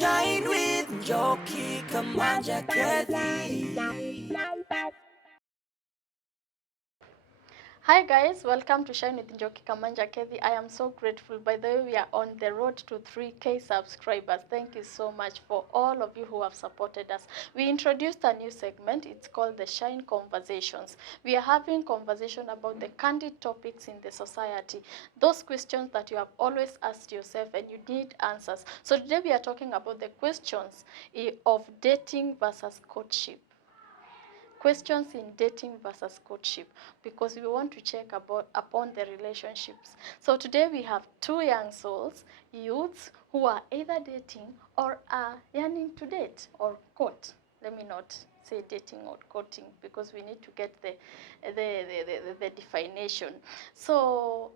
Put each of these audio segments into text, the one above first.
Shine with NJOKI, KAMANJA, Kathy. Hi guys, welcome to Shine with NJOKI, KAMANJA, Kathy. I am so grateful. By the way, we are on the road to 3K subscribers. Thank you so much for all of you who have supported us. We introduced a new segment. It's called the Shine Conversations. We are having conversation about the candid topics in the society. Those questions that you have always asked yourself and you need answers. So today we are talking about the questions of dating versus courtship. Questions in dating versus courtship, because we want to check upon the relationships. So today we have two young souls, youths who are either dating or are yearning to date or court. Let me not say dating or courting, because we need to get the definition. So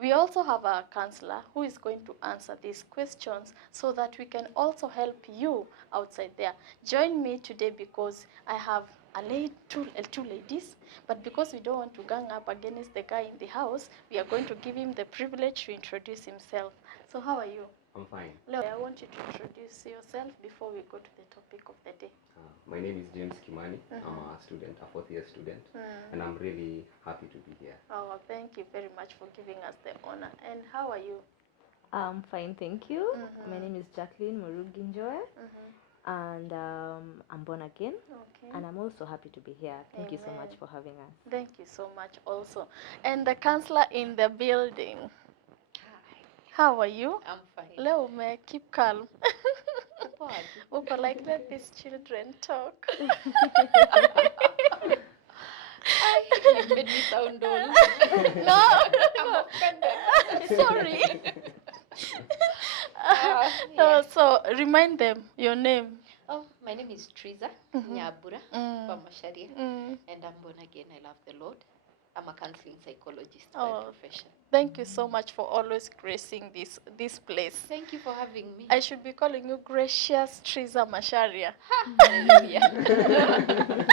we also have a counselor who is going to answer these questions so that we can also help you outside there. Join me today because I have two ladies, but because we don't want to gang up against the guy in the house, we are going to give him the privilege to introduce himself. So how are you? I'm fine. Leo, I want you to introduce yourself before we go to the topic of the day. My name is James Kimani. I'm a student, a fourth year student, and I'm really happy to be here. Oh, thank you very much for giving us the honor. And how are you? I'm fine, thank you. My name is Jacqueline Muruginjoe, and I'm born again, and I'm also happy to be here. Thank you so much for having us. Thank you so much also. And the counselor in the building. How are you? I'm fine. Leo, may I keep calm? Uko like, let these children talk. You made me sound old. No, I'm offended. sorry. Yeah. So remind them your name. Oh, my name is Triza Nyabura from Masharia, and I'm born again. I love the Lord. I'm a counseling psychologist by profession. Thank you so much for always gracing this place. Thank you for having me. I should be calling you Gracious Triza Masharia. Hallelujah.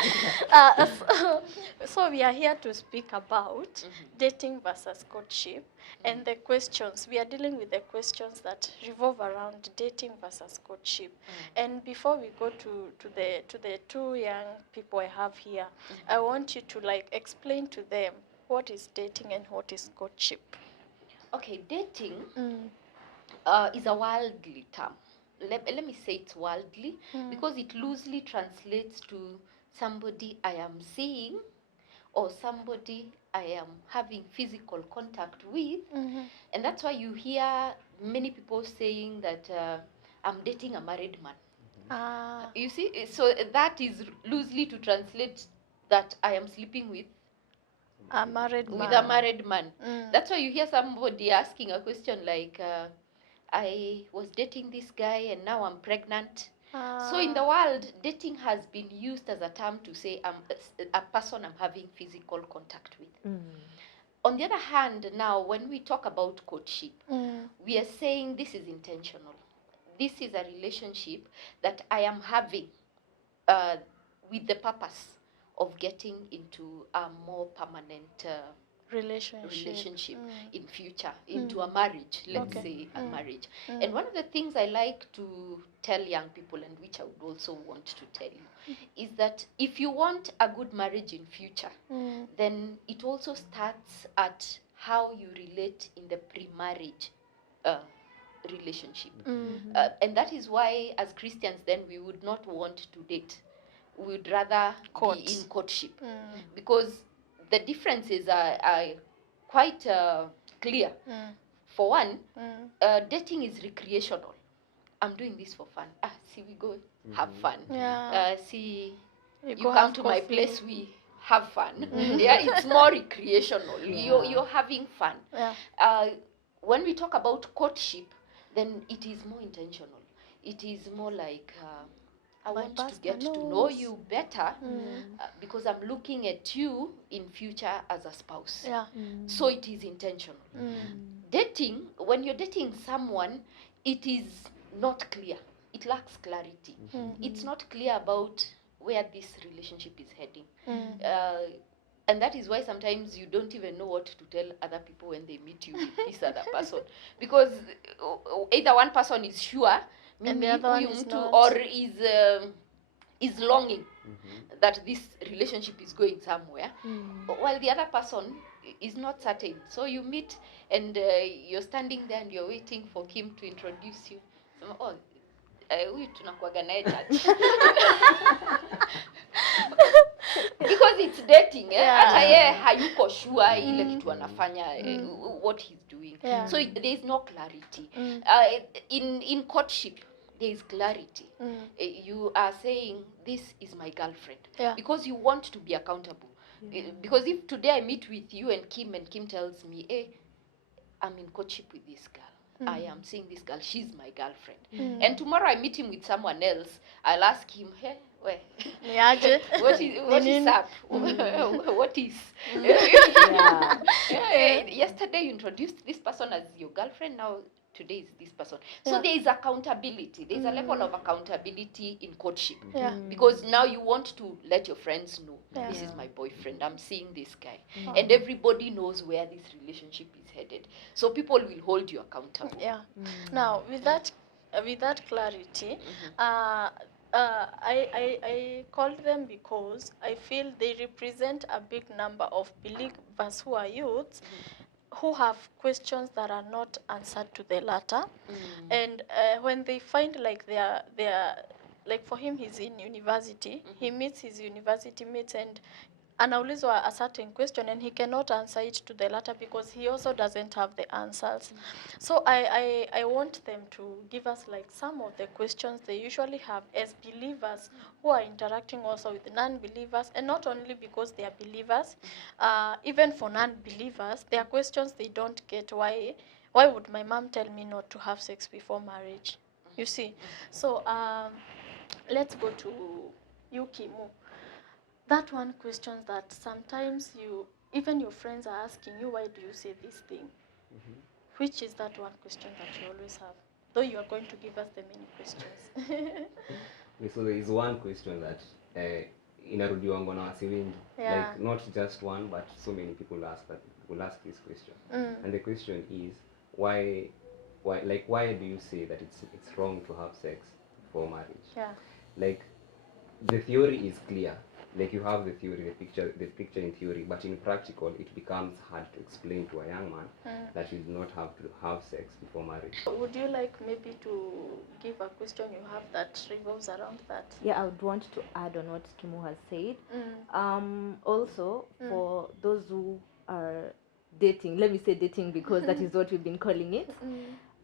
So we are here to speak about dating versus courtship, and the questions. We are dealing with the questions that revolve around dating versus courtship. And before we go to the two young people I have here, I want you to explain to them what is dating and what is courtship. Okay, dating is a worldly term. Let me say it's worldly because it loosely translates to somebody I am seeing or somebody I am having physical contact with. And that's why you hear many people saying that I'm dating a married man. You see, so that is loosely to translate that I am sleeping with a married man. That's why you hear somebody asking a question like, I was dating this guy and now I'm pregnant. So in the world, dating has been used as a term to say I'm a person I'm having physical contact with. On the other hand, now when we talk about courtship, we are saying this is intentional. This is a relationship that I am having with the purpose of getting into a more permanent relationship in future, into a marriage, let's say a marriage. And one of the things I like to tell young people, and which I would also want to tell you, is that if you want a good marriage in future, then it also starts at how you relate in the pre-marriage relationship. And that is why as Christians then we would not want to date. We would rather be in courtship because the differences are quite clear. For one, dating is recreational. I'm doing this for fun. See, we go have fun. See, you come to my place, we have fun. Yeah, it's more recreational. You're having fun. When we talk about courtship, then it is more intentional. It is more like I want to get to know you better because I'm looking at you in future as a spouse. So it is intentional. Dating, when you're dating someone, it is not clear. It lacks clarity. It's not clear about where this relationship is heading. And that is why sometimes you don't even know what to tell other people when they meet you with this other person. Because either one person is sure And the mimi other one huyu is mtu not. or is longing that this relationship is going somewhere, while the other person is not certain. So you meet and you're standing there and you're waiting for Kim to introduce you. So, huyu tunakuaga naye church. Because it's dating, hata yeye hayuko sure ile kitu anafanya, what he's doing. So there is no clarity. In courtship there is clarity. You are saying this is my girlfriend because you want to be accountable. Because if today I meet with you and Kim tells me, hey, I'm in courtship with this girl, I am seeing this girl, she's my girlfriend, and tomorrow I meet him with someone else, I'll ask him, hey, where? what is up? What is? Yesterday you introduced this person as your girlfriend, now today is this person. So there is accountability. There is a level of accountability in courtship. Because now you want to let your friends know, this is my boyfriend, I'm seeing this guy. And everybody knows where this relationship is headed. So people will hold you accountable. Now, with that clarity, I called them because I feel they represent a big number of believers who are youths, who have questions that are not answered to the latter. And when they find like they're like, for him, he's in university, he meets his university mates and anaulizwa a certain question and he cannot answer it to the latter because he also doesn't have the answers. So I want them to give us like some of the questions they usually have as believers who are interacting also with non-believers, and not only because they are believers, even for non-believers, there are questions they don't get. Why would my mom tell me not to have sex before marriage? You see? So let's go to Yuki Mu. That one question that sometimes even your friends are asking you, why do you say this thing? Which is that one question that you always have? Though you are going to give us the many questions. So there is one question that inarudiwango na wasi wengi. Like not just one, but so many people ask this question. And the question is, why do you say that it's wrong to have sex before marriage? Like the theory is clear. Like you have the theory, the picture in theory, but in practical it becomes hard to explain to a young man that you do not have to have sex before marriage. Would you like maybe to give a question you have that revolves around that? Yeah, I would want to add on what Kimu has said. Also, for those who are dating, let me say dating because that is what we've been calling it,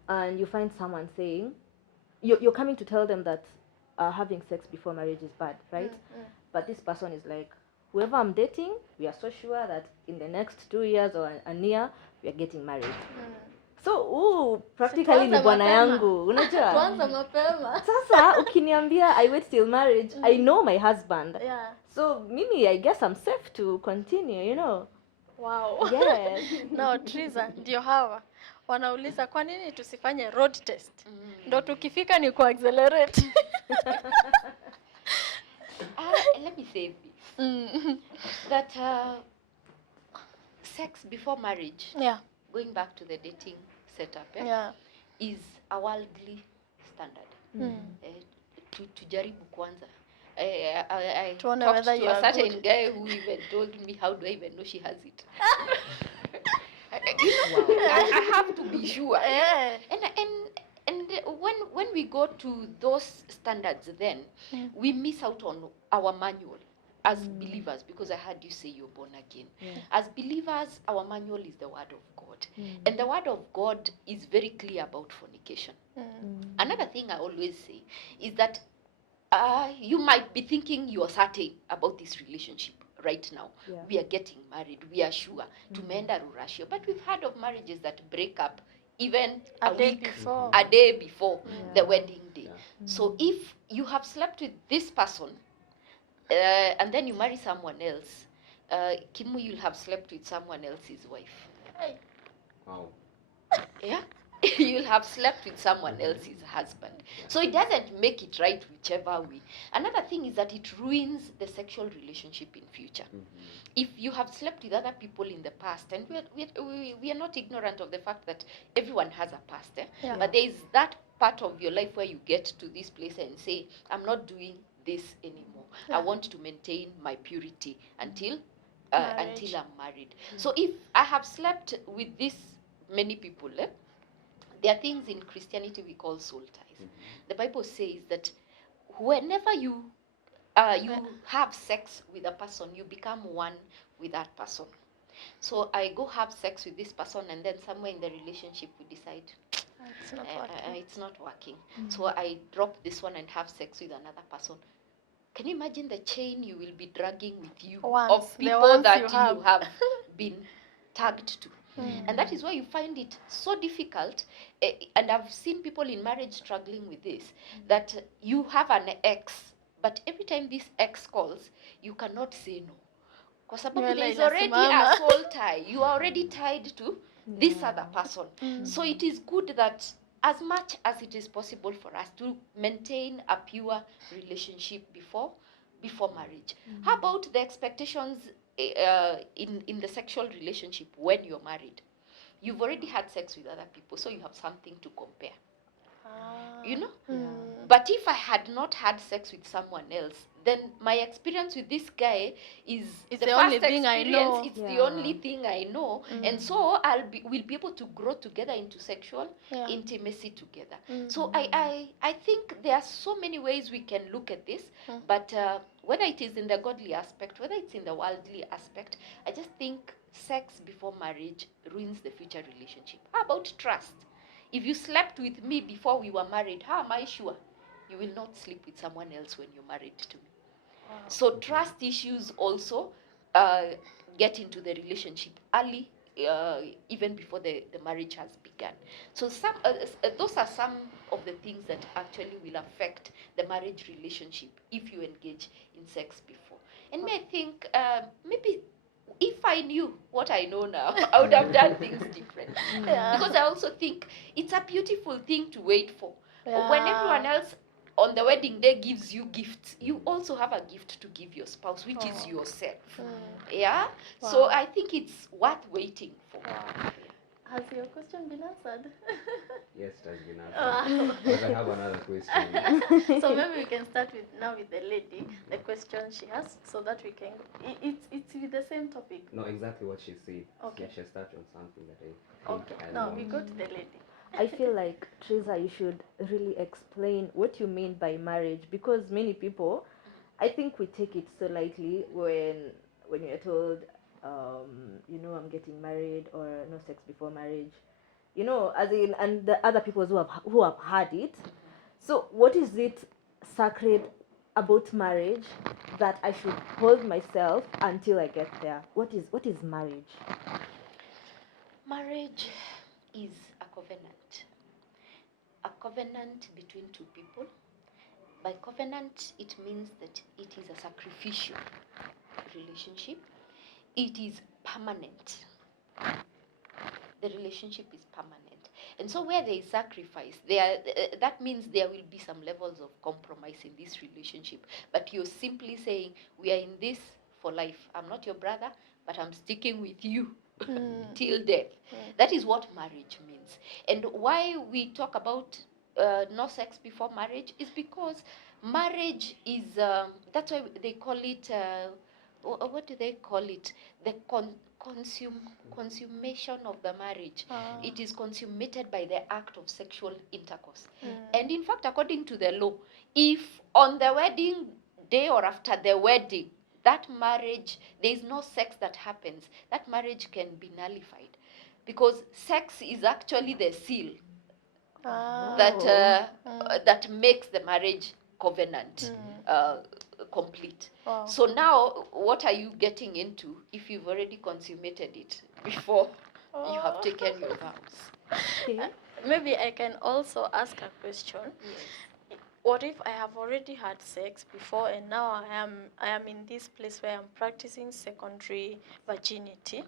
and you find someone saying, you're coming to tell them that having sex before marriage is bad, right? But this person is like, whoever I'm dating, we are so sure that in the next 2 years or a year, we are getting married. So, practically ni bwana yangu, unajua? Tuanza mapema. Sasa, ukiniambia I wait till marriage, I know my husband. So, mimi, I guess I'm safe to continue, you know? Wow. Yes. No, Triza, ndio hawa. Wanauliza kwa nini tusifanye road test? Ndo tukifika ni ku accelerate. Let me say this. That sex before marriage, going back to the dating setup, is a worldly standard. Tujaribu kwanza. I talked to a certain guy who even told me, how do I even know she has it? I have to be sure. And when we go to those standards, then we miss out on our manual as believers, because I heard you say you're born again. As believers, our manual is the word of God. And the word of God is very clear about fornication. Another thing I always say is that you might be thinking you're certain about this relationship right now. We are getting married, we are sure. Tumeenda Russia. But we've heard of marriages that break up even a day before the wedding day. So if you have slept with this person and then you marry someone else, Kimu, you'll have slept with someone else's wife. Wow. Yeah? you'll have slept with someone else's husband. So it doesn't make it right whichever way. Another thing is that it ruins the sexual relationship in future. If you have slept with other people in the past, and we are not ignorant of the fact that everyone has a past, but there is that part of your life where you get to this place and say, I'm not doing this anymore. I want to maintain my purity until I'm married. So if I have slept with this many people, there are things in Christianity we call soul ties. The Bible says that whenever you have sex with a person, you become one with that person. So I go have sex with this person, and then somewhere in the relationship we decide it's not working. So I drop this one and have sex with another person. Can you imagine the chain you will be dragging with you of people that you have been tagged to? And that is why you find it so difficult, and I've seen people in marriage struggling with this, that you have an ex, but every time this ex calls, you cannot say no. Because there is already a soul tie. You are already tied to this other person. So it is good that as much as it is possible for us to maintain a pure relationship before marriage. How about the expectations in the sexual relationship when you're married? You've already had sex with other people, so you have something to compare. You know? But if I had not had sex with someone else, then my experience with this guy is the only thing I know. It's the only thing I know. And so we'll be able to grow together into sexual intimacy together. So I think there are so many ways we can look at this, but whether it is in the godly aspect, whether it's in the worldly aspect, I just think sex before marriage ruins the future relationship. How about trust? If you slept with me before we were married, how am I sure you will not sleep with someone else when you're married to me? So trust issues also get into the relationship early, even before the marriage has begun. So those are some of the things that actually will affect the marriage relationship if you engage in sex before. And I think maybe if I knew what I know now, I would have done things differently. Because I also think it's a beautiful thing to wait for. When everyone else on the wedding day gives you gifts, you also have a gift to give your spouse, which is yourself. So I think it's worth waiting for. Has your question been answered? Yes, it has been answered. But I have another question. So maybe we can start with the lady, the question she has, so that we can. It's with the same topic. No, exactly what she said. Okay. She started on something that I think Okay. No, we go to the lady. I feel like, Teresa, you should really explain what you mean by marriage, because many people, I think we take it so lightly when you're told, I'm getting married, or no sex before marriage, as in, and the other people who have had it. So what is it sacred about marriage that I should hold myself until I get there? What is marriage? Marriage is a covenant between two people. By covenant, it means that it is a sacrificial relationship. It is permanent. The relationship is permanent. And so where there is sacrifice, that means there will be some levels of compromise in this relationship. But you're simply saying, we are in this for life. I'm not your brother, but I'm sticking with you till death. That is what marriage means. And why we talk about no sex before marriage is because marriage is, that's why they call it, what do they call it? The consummation of the marriage. It is consummated by the act of sexual intercourse. And in fact, according to the law, if on the wedding day or after the wedding, that marriage, there is no sex that happens, that marriage can be nullified. Because sex is actually the seal that makes the marriage covenant complete. So now, what are you getting into if you've already consummated it before you have taken your vows? Maybe I can also ask a question. Yes. What if I have already had sex before, and now I am in this place where I'm practicing secondary virginity?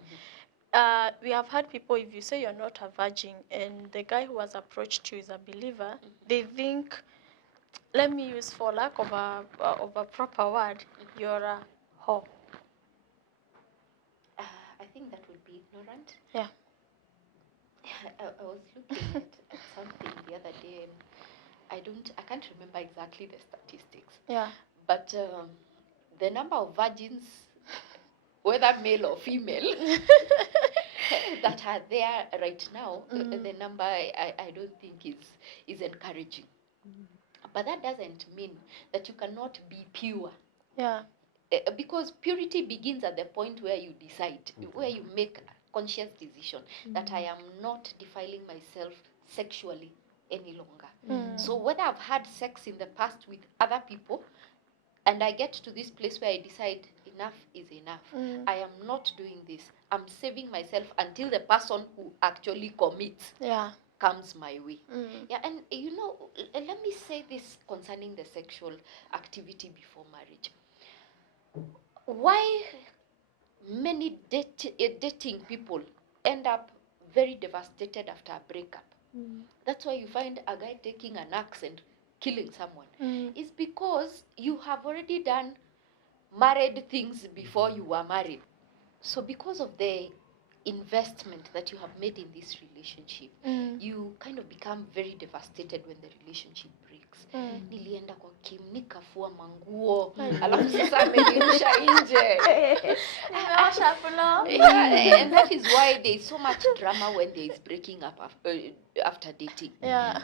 we have had people, if you say you're not a virgin and the guy who has approached you is a believer, they think, let me use, for lack of a proper word, you're a whore. I think that would be ignorant. Yeah. I was looking at something the other day. I can't remember exactly the statistics. Yeah. But the number of virgins, whether male or female, that are there right now, the number I don't think is encouraging. But that doesn't mean that you cannot be pure. Yeah. Because purity begins at the point where you decide, where you make a conscious decision that I am not defiling myself sexually any longer. So whether I've had sex in the past with other people and I get to this place where I decide enough is enough, I am not doing this. I'm saving myself until the person who actually commits comes my way. Yeah, and let me say this concerning the sexual activity before marriage. Why many dating people end up very devastated after a breakup? That's why you find a guy taking an axe and killing someone. It's because you have already done married things before you were married. So because of the investment that you have made in this relationship, you kind of become very devastated when the relationship breaks. Nilienda kwa Kim nikafua manguo alafu sasa amenirusha nje. And that is why there is so much drama when there is breaking up after dating.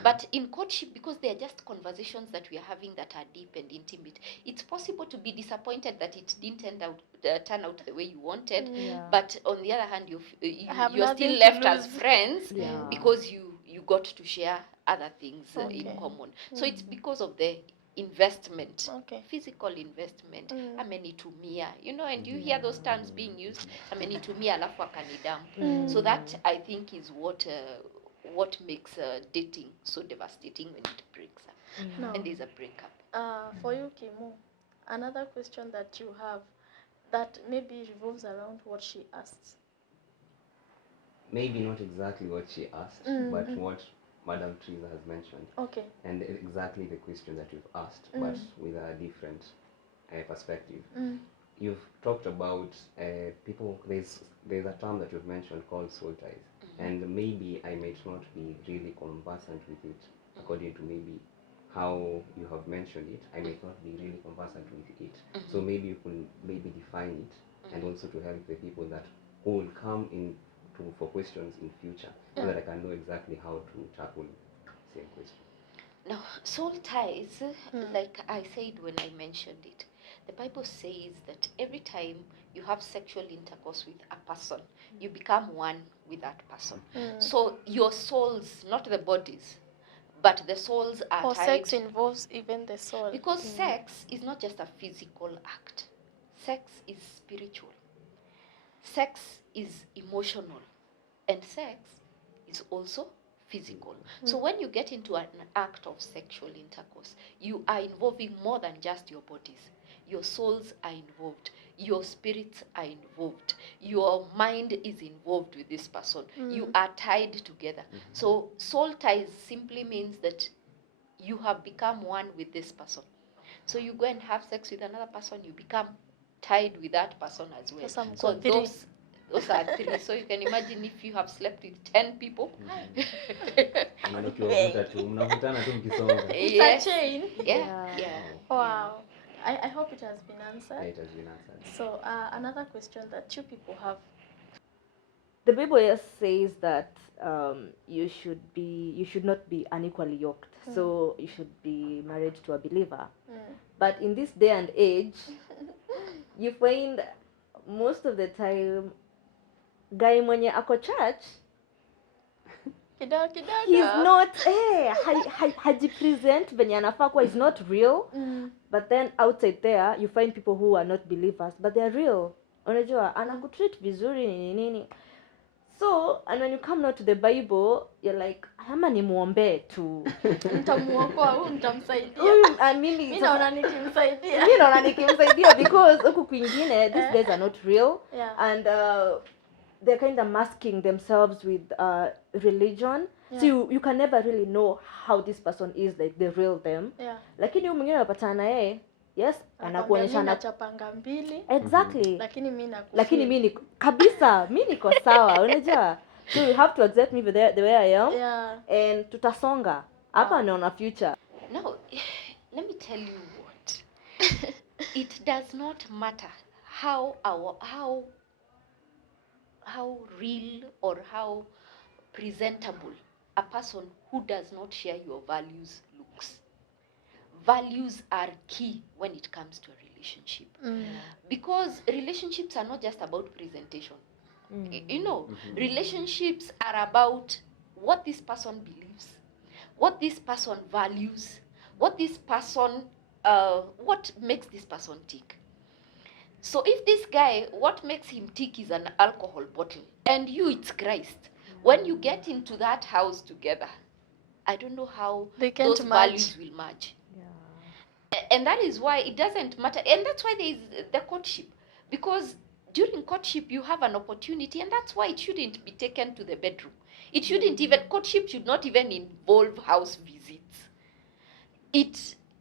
But in courtship, because they are just conversations that we are having that are deep and intimate, it's possible to be disappointed that it didn't turn out the way you wanted. But on the other hand, you're still left as friends because you got to share other things in common. So it's because of the investment, physical investment. Amenitumia, and you hear those terms being used. Amenitumia alafu akanidam. So that, I think, is what makes dating so devastating when it breaks up. And there's a breakup. For you, Kimu, another question that you have that maybe revolves around what she asked. Maybe not exactly what she asked, but what Madam Teresa has mentioned. Okay. And exactly the question that you've asked, but with a different perspective. You've talked about people, there's a term that you've mentioned called soul ties. And maybe I might not be really conversant with it, according to maybe how you have mentioned it. I might not be really conversant with it. So maybe you could maybe define it, and also to help the people that who will come in for questions in future, so that I can know exactly how to tackle the same question. Now, soul ties, like I said when I mentioned it, the Bible says that every time you have sexual intercourse with a person, you become one with that person. So your souls, not the bodies, but the souls are tied. Sex involves even the soul. Because sex is not just a physical act. Sex is spiritual. Sex is emotional. And sex is also physical. So when you get into an act of sexual intercourse, you are involving more than just your bodies. Your souls are involved. Your spirits are involved. Your mind is involved with this person. You are tied together. So soul ties simply means that you have become one with this person. So you go and have sex with another person, you become tied with that person as well. So those are three. So you can imagine if you have slept with 10 people. It's a chain. Yeah. Wow. I hope it has been answered. Yeah, it has been answered. So another question that you people have. The Bible says that you should not be unequally yoked. So you should be married to a believer. But in this day and age, you find most of the time guy mwenye ako church, he's not hajipresent venye anafaa kuwa, is not real. But then outside there you find people who are not believers but they are real. Unajua anakutreat vizuri nini. So, and when you come now to the Bible, you're like, ama nimuombe tu. Nitamuokoa au nitamsaidia. Mimi naona nikimsaidia because huku kwingine these guys are not real. And they're kind of masking themselves with religion. So you can never really know how this person is, like the real them. Lakini huyu mwingine unapatana na yeye, yes, anakuonyesha na chapanga mbili. Exactly. Lakini mimi kabisa mimi niko sawa, unajua. So you have to accept me the way I am. And tutasonga. Hapa naona future. Now, let me tell you what. It does not matter how real or how presentable a person who does not share your values looks. Values are key when it comes to a relationship. Because relationships are not just about presentation. You know, relationships are about what this person believes, what this person values, what this person, what makes this person tick. So if this guy, what makes him tick is an alcohol bottle, and you, it's Christ. When you get into that house together, I don't know how those values will match. And that is why it doesn't matter. And that's why there is the courtship. Because during courtship, you have an opportunity, and that's why it shouldn't be taken to the bedroom. It shouldn't even, courtship should not even involve house visits.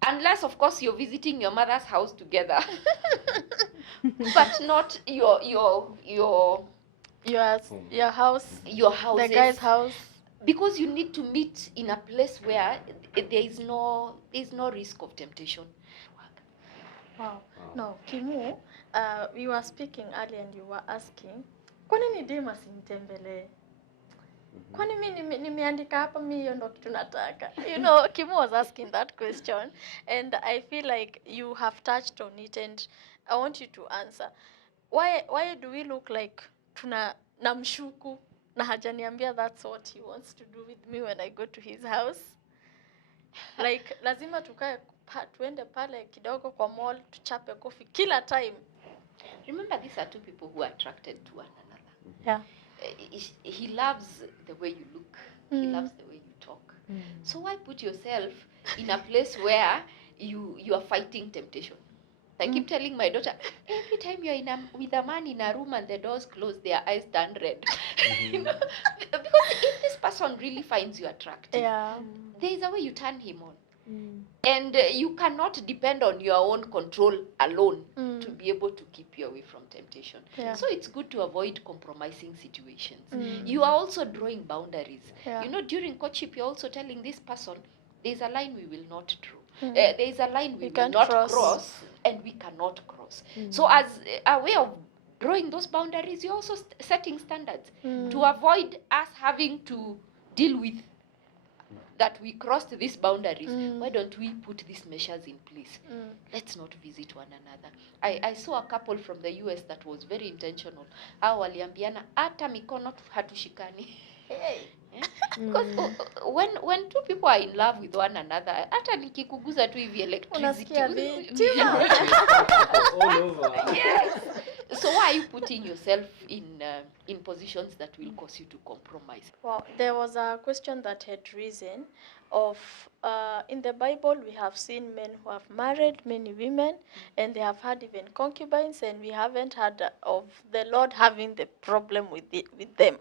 Unless, of course, you're visiting your mother's house together. But not your house, your houses. The guy's house. Because you need to meet in a place where there is no risk of temptation. Wow. No, Kimu, we were speaking earlier and you were asking, kwa nini dema simtembelee? Kwani mimi nimeandika hapa mimi hiyo ndo kitu nataka. You know, Kimu was asking that question and I feel like you have touched on it and I want you to answer. Why do we look like namshuku na hajaniambia that's what he wants to do with me when I go to his house? Like lazima tuende pale kidogo kwa mall tuchape coffee kila time. Remember, these are two people who are attracted to one another. Yeah. He loves the way you look. He loves the way you talk. So why put yourself in a place where you are fighting temptation? I keep telling my daughter, every time you're with a man in a room and the doors close, their eyes turn red. You know? Because if this person really finds you attractive, there is a way you turn him on. And you cannot depend on your own control alone to be able to keep you away from temptation. So it's good to avoid compromising situations. You are also drawing boundaries. You know, during courtship, you're also telling this person, there's a line we will not draw. There's a line we will not cross, and we cannot cross. So as a way of drawing those boundaries, you're also setting standards to avoid us having to deal with that we crossed these boundaries. Why don't we put these measures in place? Let's not visit one another. I saw a couple from the US that was very intentional. Hao waliambiana hata mikono hatushikani. Because when two people are in love with one another, hata nikikuguza tu hivi electricity all over. Yes. So why are you putting yourself in positions that will cause you to compromise? Well, there was a question that had risen of in the Bible we have seen men who have married many women and they have had even concubines, and we haven't heard of the Lord having the problem with them.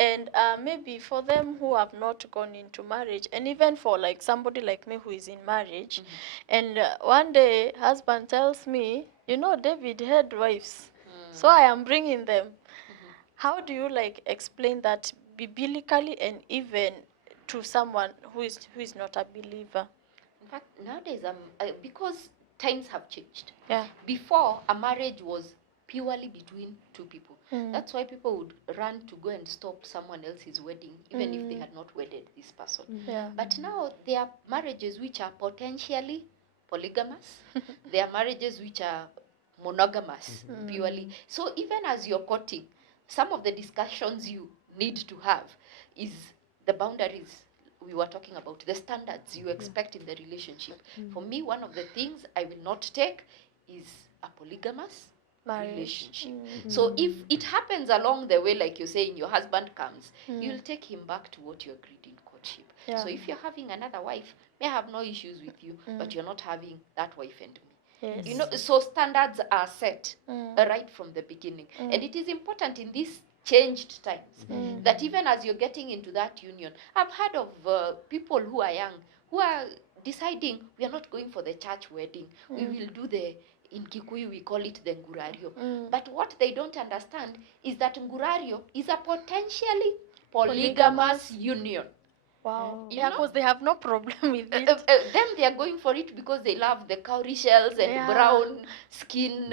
And maybe for them who have not gone into marriage, and even for like somebody like me who is in marriage, and one day husband tells me, you know, David had wives, so I am bringing them. How do you like explain that biblically and even to someone who is not a believer? In fact, nowadays, because times have changed. Yeah. Before, a marriage was purely between two people. That's why people would run to go and stop someone else's wedding, even if they had not wedded this person. Yeah. But now there are marriages which are potentially polygamous. There are marriages which are monogamous, purely. So even as you're courting, some of the discussions you need to have is the boundaries we were talking about, the standards you expect in the relationship. For me, one of the things I will not take is a polygamous relationship. So if it happens along the way, like you're saying, your husband comes, you'll take him back to what you agreed in courtship. Yeah. So if you're having another wife, may have no issues with you, but you're not having that wife and me. Yes. You know, so standards are set right from the beginning. And it is important in this changed times. That even as you're getting into that union, I've heard of people who are young, who are deciding, we are not going for the church wedding. We will do in Kikuyu we call it the ngurario. But what they don't understand is that ngurario is a potentially polygamous union. Wow. You Yeah, know? because they have no problem with it. Them, they are going for it because they love the cowrie shells and brown skin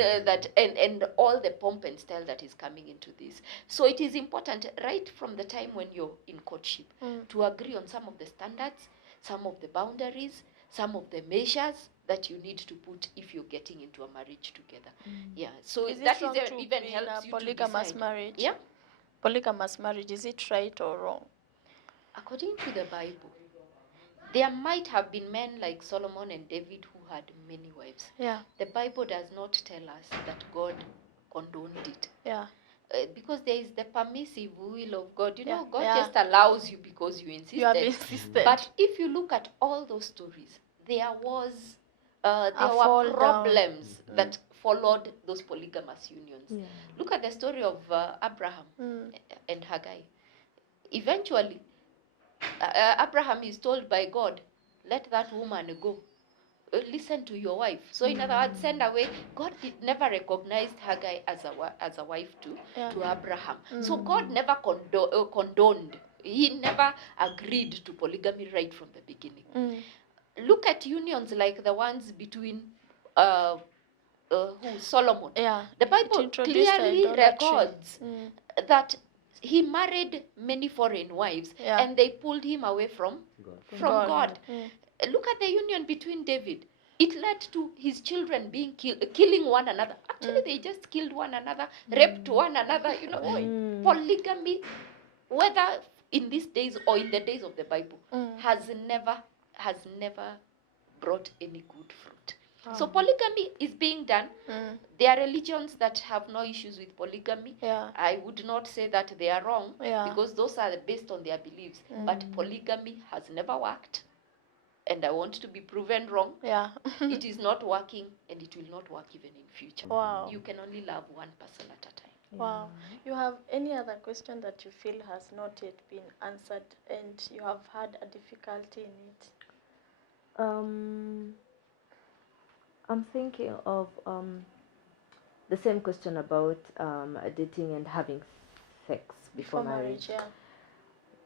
and all the pomp and style that is coming into this. So it is important right from the time when you're in courtship to agree on some of the standards, some of the boundaries, some of the measures that you need to put if you're getting into a marriage together. Yeah. So that even helps you polygamous to decide. marriage. Yeah. Polygamous marriage, is it right or wrong? According to the Bible, there might have been men like Solomon and David who had many wives. Yeah. The Bible does not tell us that God condoned it. Yeah. Because there is the permissive will of God. You know, God Yeah. just allows you because you insisted. You have insisted. But if you look at all those stories, there were problems that followed those polygamous unions. Yeah. Look at the story of Abraham and Haggai. Eventually, Abraham is told by God, let that woman go. Listen to your wife. So in other words, send away. God never recognized Haggai as a wife to Abraham. So God never condoned. He never agreed to polygamy right from the beginning. Look at unions like the ones between Solomon. Yeah. The Bible clearly records that he married many foreign wives and they pulled him away from God. Look at the union between David. It led to his children being killing one another. Actually, they just killed one another, raped one another. You know, polygamy, whether in these days or in the days of the Bible, has never brought any good fruit. So polygamy is being done. There are religions that have no issues with polygamy. I would not say that they are wrong because those are based on their beliefs. But polygamy has never worked. And I want to be proven wrong. It is not working and it will not work even in future. Wow. You can only love one person at a time. Wow. You have any other question that you feel has not yet been answered and you have had a difficulty in it? I'm thinking of the same question about dating and having sex before marriage. Yeah.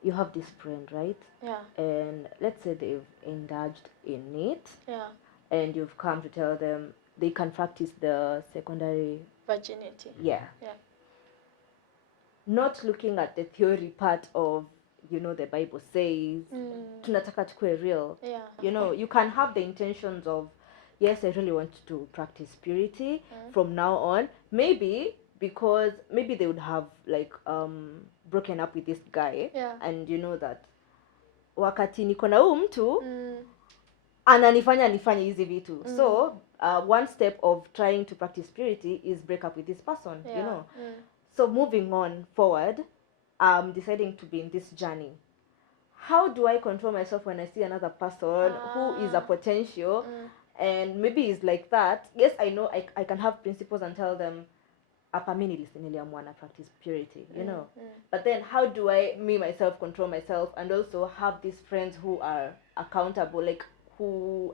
You have this friend, right? Yeah. And let's say they've indulged in it. Yeah. And you've come to tell them they can practice the secondary virginity. Yeah. Yeah. Not looking at the theory part of, you know, the Bible says tunataka tukue real. Yeah. You know, you can have the intentions of, yes, I really want to practice purity from now on. Maybe because maybe they would have like broken up with this guy, and you know that wakati niko na huyu mtu ananifanya nifanye hizi vitu. So one step of trying to practice purity is break up with this person, you know. So moving on forward, deciding to be in this journey. How do I control myself when I see another person who is a potential and maybe is like that? Yes, I know I can have principles and tell them hapa mimi niliamua na practice purity, you know. But then how do I myself control myself and also have these friends who are accountable, like who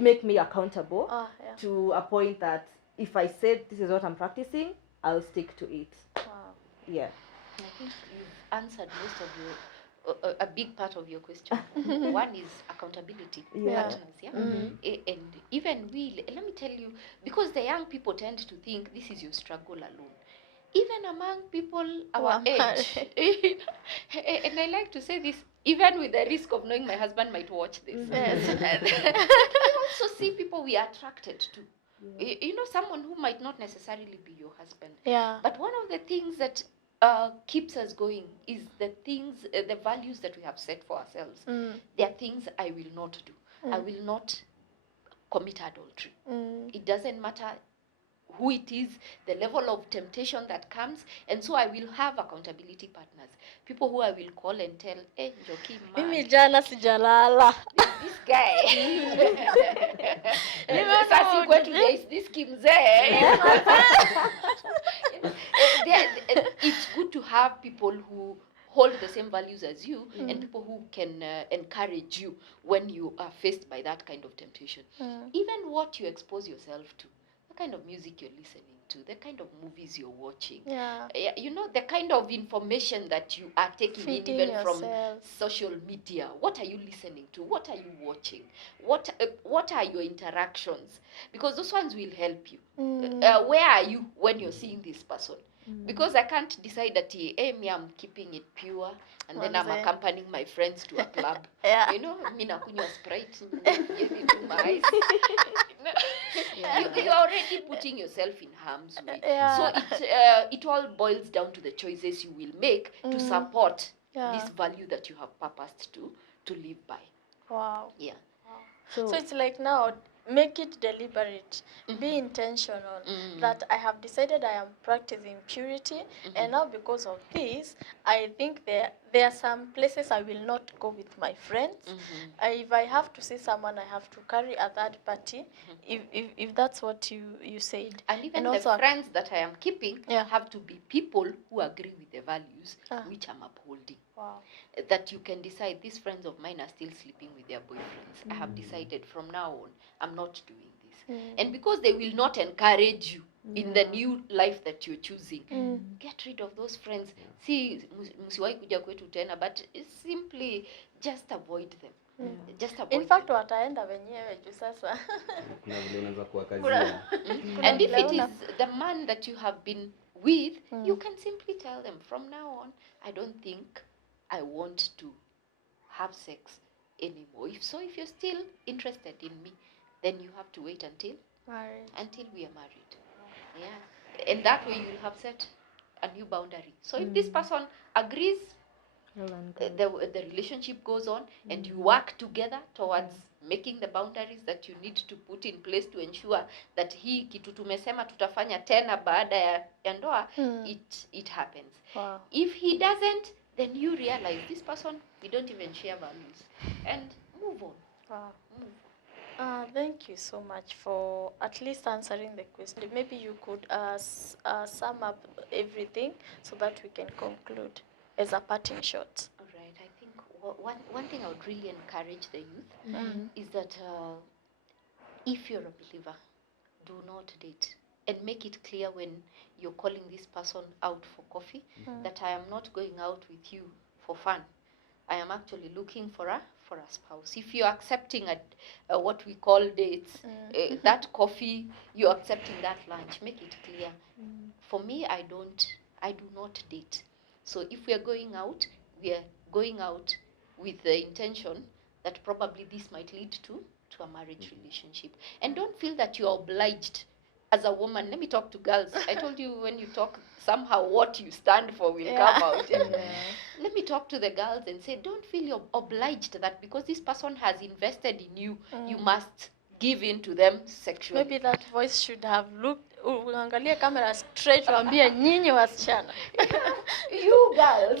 make me accountable to a point that if I said this is what I'm practicing, I'll stick to it. Wow. Yeah. I think you've answered most of your a big part of your question. One is accountability, partners, and even let me tell you, because the young people tend to think this is your struggle alone. Even among people our age, and I like to say this, even with the risk of knowing my husband might watch this. I also see people we are attracted to. You know, someone who might not necessarily be your husband. But one of the things that keeps us going is the things, the values that we have set for ourselves. There are things I will not do. I will not commit adultery. It doesn't matter who it is, the level of temptation that comes, and so I will have accountability partners, people who I will call and tell, hey, NJOKI, man, mimi jana sijalala, this guy. Sasa kwetu there is this kimzee. It's good to have people who hold the same values as you and people who can encourage you when you are faced by that kind of temptation. Even what you expose yourself to, the kind of music you're listening to, the kind of movies you're watching, you know, the kind of information that you are taking Feeding in even yourself. from social media. What are you listening to? What are you watching? What are your interactions? Because those ones will help you. Where are you when you're seeing this person? Because I can't decide that me I'm keeping it pure and then I'm accompanying my friends to a club. You know, me nakunywa Sprite, give it to my eyes. You're already putting yourself in harm's way. So it all boils down to the choices you will make to support this value that you have purposed to live by. Wow. Yeah. So it's like now, make it deliberate, be intentional, that I have decided I am practicing purity, and now because of this, I think there are some places I will not go with my friends. If I have to see someone, I have to carry a third party, if that's what you said. And even and the also, friends that I am keeping have to be people who agree with the values which I'm upholding. Wow. That you can decide, these friends of mine are still sleeping with their boyfriends. I have decided from now on, I'm not doing this. And because they will not encourage you in the new life that you're choosing, get rid of those friends. See, msiwahi kuja kwetu tena, but simply just avoid them. Just avoid in fact, them. wataenda wenyewe juu sasa. Kuna vile unaweza kuwakazia. And if it is the man that you have been with, you can simply tell them, from now on, I don't think I want to have sex anymore. If you're still interested in me, then you have to wait until we are married. Yeah. And that way you'll have set a new boundary. So if this person agrees, the relationship goes on and you work together towards making the boundaries that you need to put in place to ensure that hii kitu tumesema tutafanya tena baada ya ndoa, it happens. Wow. If he doesn't, then you realize this person, we don't even share values, and move on. Wow. Thank you so much for at least answering the question. Maybe you could sum up everything so that we can conclude as a parting shot. All right. I think one thing I would really encourage the youth is that if you're a believer, do not date. And make it clear when you're calling this person out for coffee that I am not going out with you for fun. I am actually looking for a spouse. If you're accepting what we call dates, that coffee, you're accepting that lunch, make it clear. For me, I do not date. So if we are going out with the intention that probably this might lead to a marriage relationship. And don't feel that you're obliged. As a woman, let me talk to girls. I told you when you talk, somehow what you stand for will come out. Let me talk to the girls and say, don't feel you're obliged that because this person has invested in you, you must give in to them sexually. Maybe that voice should have looked, uangalie camera straight, waambie nyinyi wasichana. You girls,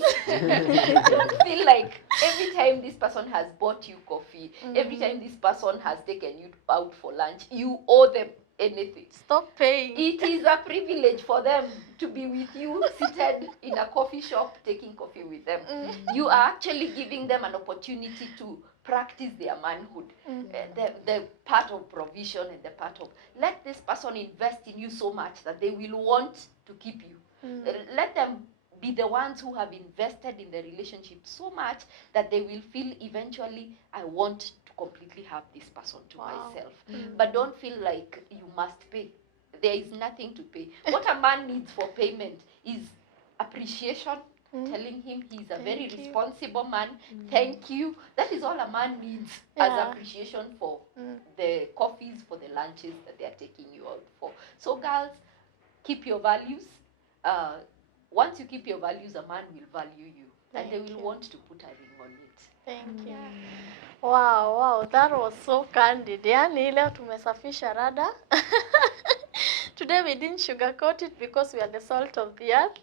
don't feel like every time this person has bought you coffee, every time this person has taken you out for lunch, you owe them anything. Stop paying. It is a privilege for them to be with you, seated in a coffee shop, taking coffee with them. You are actually giving them an opportunity to practice their manhood, the part of provision and the part of, let this person invest in you so much that they will want to keep you. Let them be the ones who have invested in the relationship so much that they will feel eventually, I want to completely have this person to myself. But don't feel like you must pay. There is nothing to pay. What a man needs for payment is appreciation, telling him he's a very responsible man. Thank you. That is all a man needs as appreciation for the coffees, for the lunches that they are taking you out for. So girls, keep your values. Once you keep your values, a man will value you. And they will want to put a ring on it. Thank you. Wow, that was so candid. Yani leo tumesafisha rada. Today we didn't sugarcoat it because we are the salt of the earth.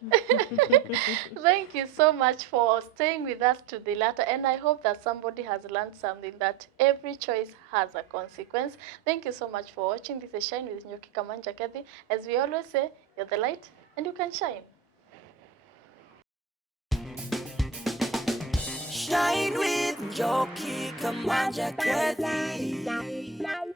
Thank you so much for staying with us to the latter, and I hope that somebody has learned something, that every choice has a consequence. Thank you so much for watching. This is Shine with NJOKI Kamanja Kethi. As we always say, you're the light and you can shine. Shine with NJOKI Kamanja Kethi.